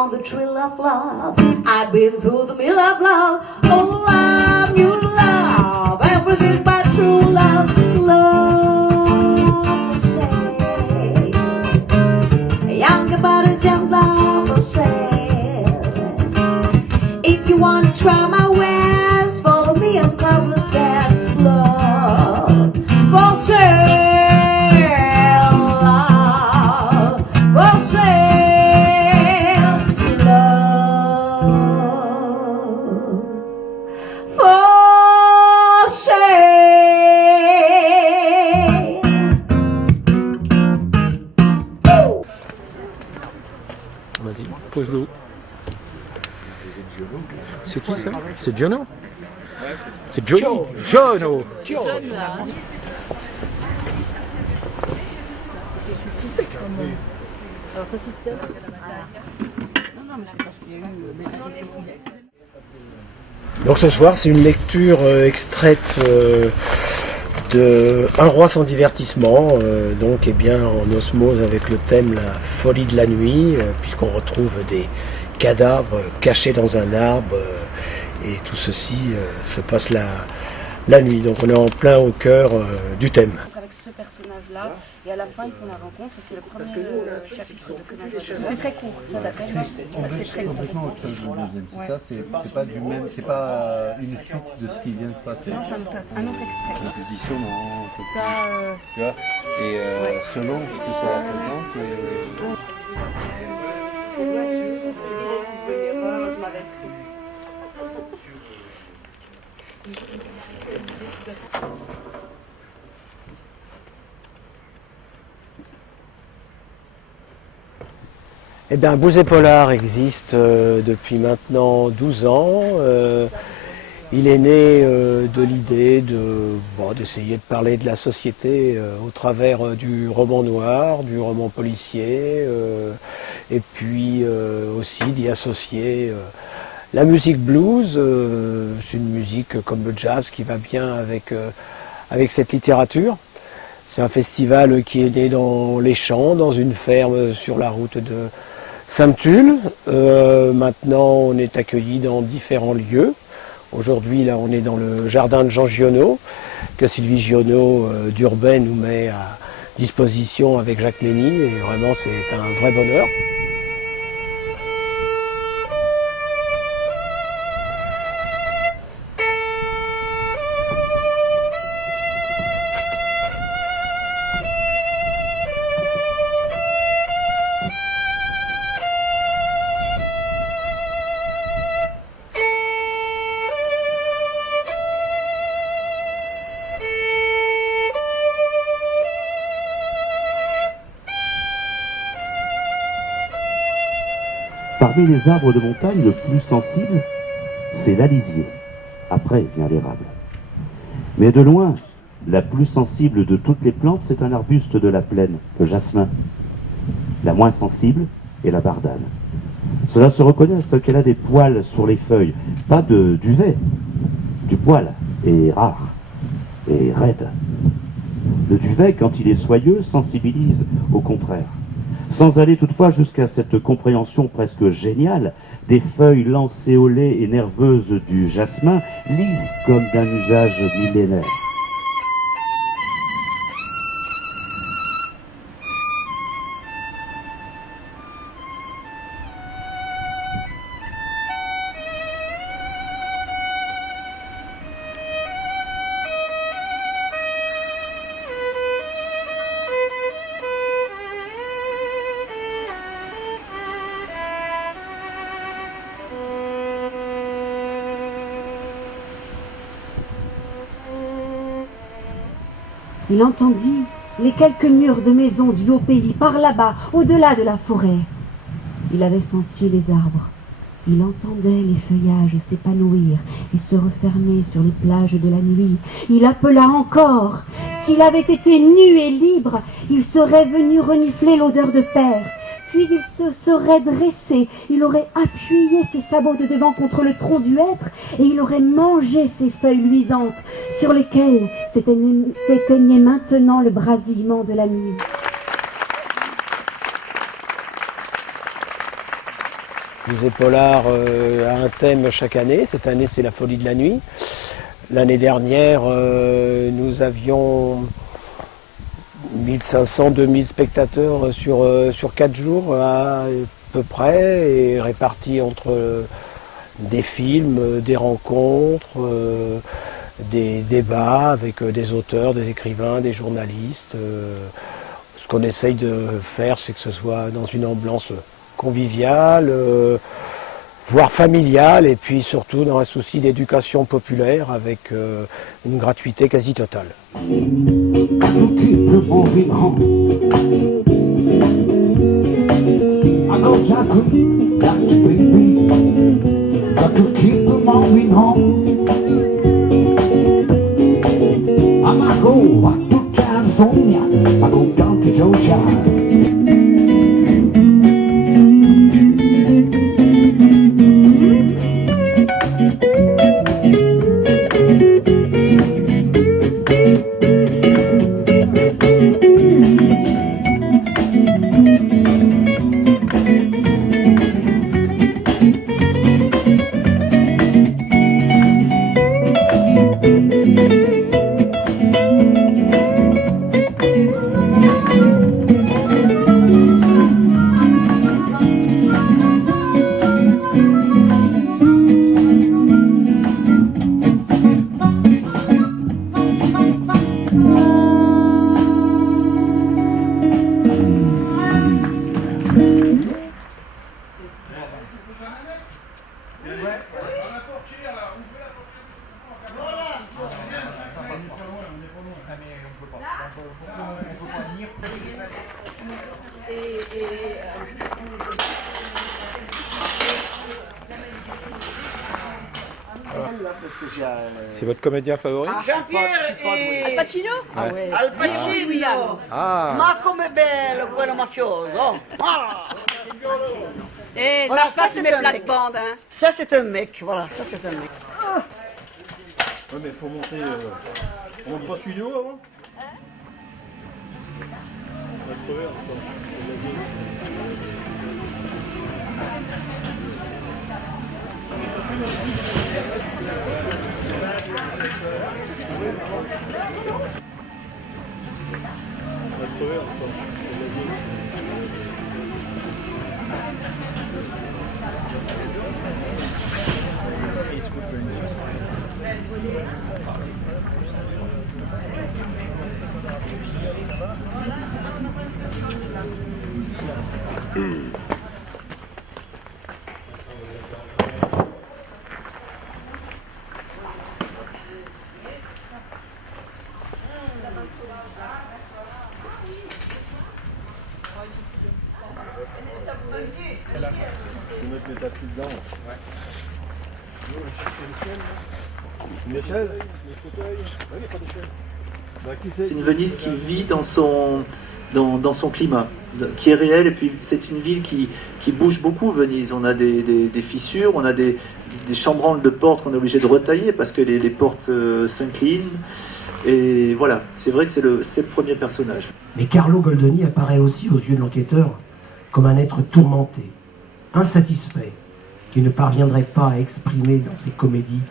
on the trail of love. I've been through the mill of love. Oh, love, new love, everything but true love. Love will say, young bodies, young love will say. If you want to try my wares, follow me on cloudless gas. Love will say. Vas-y, pose-le. C'est qui ça? C'est Jono? C'est Jono. Jono. Donc ce soir, c'est une lecture extraite de Un roi sans divertissement, donc eh bien en osmose avec le thème La folie de la nuit, puisqu'on retrouve des cadavres cachés dans un arbre, et tout ceci se passe la nuit. Donc on est en plein au cœur du thème. Avec ce personnage-là, et à la fin ils font la rencontre, c'est le premier chapitre de Que ma joie. C'est très court, ça s'appelle. C'est très court. Complètement autre chose le deuxième, c'est ça, c'est pas du même, c'est pas une suite de ce qui vient de se passer. Non, c'est un autre extrait. Les éditions, non, Ça, tu vois, et selon ce que ça représente. Eh bien, Bouzé Polar existe depuis maintenant 12 ans. Il est né de l'idée d'essayer de parler de la société au travers du roman noir, du roman policier, et puis aussi d'y associer la musique blues. C'est une musique comme le jazz qui va bien avec cette littérature. C'est un festival qui est né dans les champs, dans une ferme sur la route de Sainte-Tulle. Maintenant, on est accueilli dans différents lieux. Aujourd'hui, là, on est dans le jardin de Jean Giono, que Sylvie Giono d'Urbain nous met à disposition avec Jacques Mény, et vraiment, c'est un vrai bonheur. Parmi les arbres de montagne, le plus sensible, c'est l'alisier. Après vient l'érable. Mais de loin, la plus sensible de toutes les plantes, c'est un arbuste de la plaine, le jasmin. La moins sensible est la bardane. Cela se reconnaît à ce qu'elle a des poils sur les feuilles, pas de duvet. Du poil est rare et raide. Le duvet, quand il est soyeux, sensibilise au contraire. Sans aller toutefois jusqu'à cette compréhension presque géniale des feuilles lancéolées et nerveuses du jasmin, lisses comme d'un usage millénaire. Il entendit les quelques murs de maisons du haut pays, par là-bas, au-delà de la forêt. Il avait senti les arbres. Il entendait les feuillages s'épanouir et se refermer sur les plages de la nuit. Il appela encore. S'il avait été nu et libre, il serait venu renifler l'odeur de père. Puis il se serait dressé, il aurait appuyé ses sabots de devant contre le tronc du hêtre et il aurait mangé ses feuilles luisantes sur lesquelles s'éteignait maintenant le brasillement de la nuit. Musée Polar a un thème chaque année. Cette année, c'est la folie de la nuit. L'année dernière, nous avions 1500-2000 spectateurs sur 4 jours à peu près, et répartis entre des films, des rencontres, des débats avec des auteurs, des écrivains, des journalistes. Ce qu'on essaye de faire, c'est que ce soit dans une ambiance conviviale, voire familiale, et puis surtout dans un souci d'éducation populaire avec une gratuité quasi totale. C'est votre comédien favori? Jean-Pierre e Al Pacino? Al Pacino. Ah, Ma com'è bello quello mafioso. Ah. Et Voilà, ça, ça, c'est c'est mes un mec. plates-bandes. Hein. Ça c'est un mec, voilà, ça c'est un mec. Ouais, mais il faut monter. On monte pas studio avant? On va crever, mettre les tapis dedans. Une échelle? C'est une Venise qui vit dans son climat, qui est réel, et puis c'est une ville qui bouge beaucoup, Venise. On a des fissures, on a des chambranles de portes qu'on est obligé de retailler parce que les portes s'inclinent. Et voilà, c'est vrai que c'est le premier personnage. Mais Carlo Goldoni apparaît aussi aux yeux de l'enquêteur comme un être tourmenté, insatisfait, qui ne parviendrait pas à exprimer dans ses comédies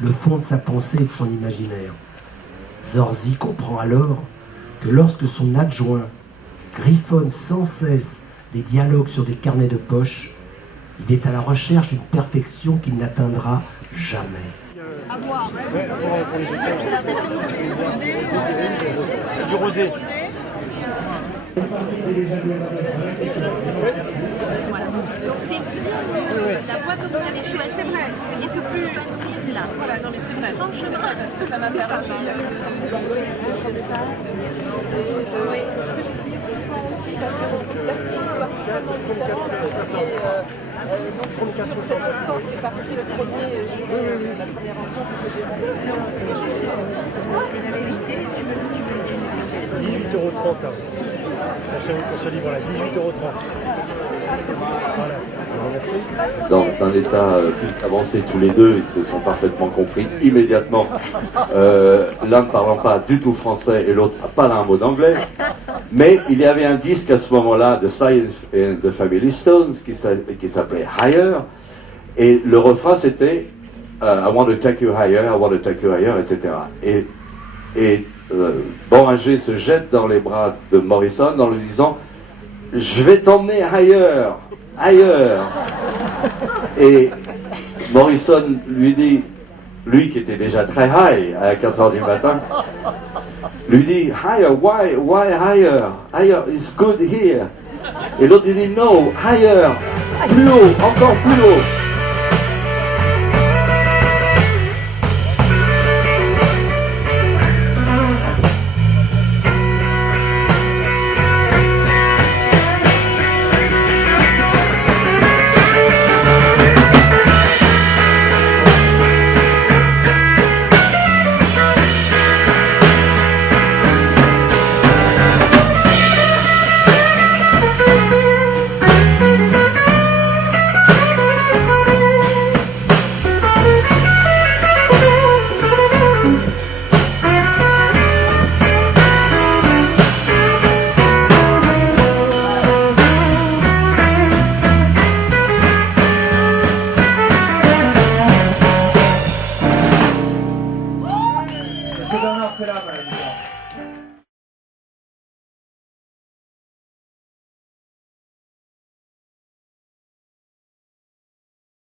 le fond de sa pensée et de son imaginaire. Zorzi comprend alors que lorsque son adjoint griffonne sans cesse des dialogues sur des carnets de poche, il est à la recherche d'une perfection qu'il n'atteindra jamais. Du rosé. Donc c'est plus la voie que vous avez choisie, c'est beaucoup plus là. Voilà, non mais c'est vrai, franchement, parce que ça m'a permis oui, c'est ce que je dis souvent aussi, parce que là c'est une histoire totalement différente. Donc c'est sur cet instant qui est parti le premier jour, la première rencontre que j'ai rencontrée. Et la vérité, tu me le dis. 18,30 €. Pour ce livre-là, 18,30 €. Voilà. Merci. dans un état plus avancé tous les deux, ils se sont parfaitement compris immédiatement. L'un ne parlant pas du tout français et l'autre pas un mot d'anglais. Mais il y avait un disque à ce moment-là de Sly and the Family Stones qui s'appelait Higher. Et le refrain c'était I want to take you higher, I want to take you higher, etc. Et Boringer se jette dans les bras de Morrison en lui disant je vais t'emmener ailleurs, ailleurs. Et Morrison lui dit, lui qui était déjà très high à 4h du matin, lui dit higher, why higher? Higher is good here. Et l'autre il dit no, higher, plus haut, encore plus haut.